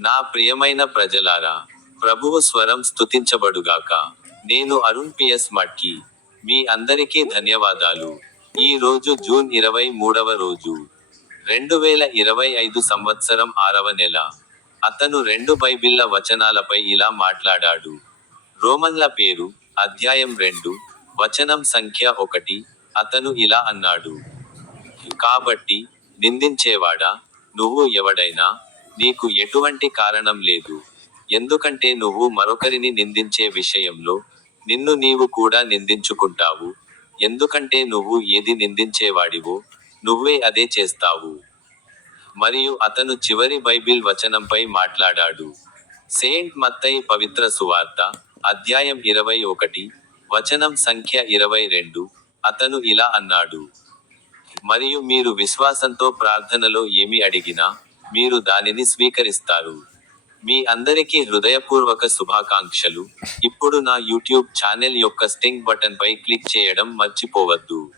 నా ప్రియమైన ప్రజలారా ప్రభువు స్వరం స్తుతించబడుగాక. నేను అరుణ్ పిఎస్ మట్కి. మీ అందరికీ ధన్యవాదాలు. ఈ రోజు జూన్ ఇరవై మూడవ రోజు. రెండు వేల ఇరవై ఐదు సంవత్సరం ఆరవ నెల. అతను రెండు బైబిళ్ళ వచనాలపై ఇలా మాట్లాడాడు. రోమన్ల పేరు అధ్యాయం రెండు వచనం సంఖ్య ఒకటి అతను ఇలా అన్నాడు. కాబట్టి నిందించేవాడా? నువ్వు ఎవడైనా? నీకు ఎటువంటి కారణం లేదు. ఎందుకంటే నువ్వు మరొకరిని నిందించే విషయంలో నిన్ను నీవు కూడా నిందించుకుంటావు. ఎందుకంటే నువ్వు ఏది నిందించేవాడివో నువ్వే అదే చేస్తావు. మరియు అతను చివరి బైబిల్ వచనంపై మాట్లాడాడు. సెయింట్ మత్తయి పవిత్ర సువార్త అధ్యాయం ఇరవై ఒకటి వచనం సంఖ్య ఇరవై రెండు అతను ఇలా అన్నాడు. మరియు మీరు విశ్వాసంతో ప్రార్థనలో ఏమి అడిగినా మీరు దానిని స్వీకరిస్తారు. మీ అందరికీ హృదయపూర్వక శుభాకాంక్షలు. ఇప్పుడు నా యూట్యూబ్ ఛానల్ యొక్క స్టింగ్ బటన్ పై క్లిక్ చేయడం మర్చిపోవద్దు.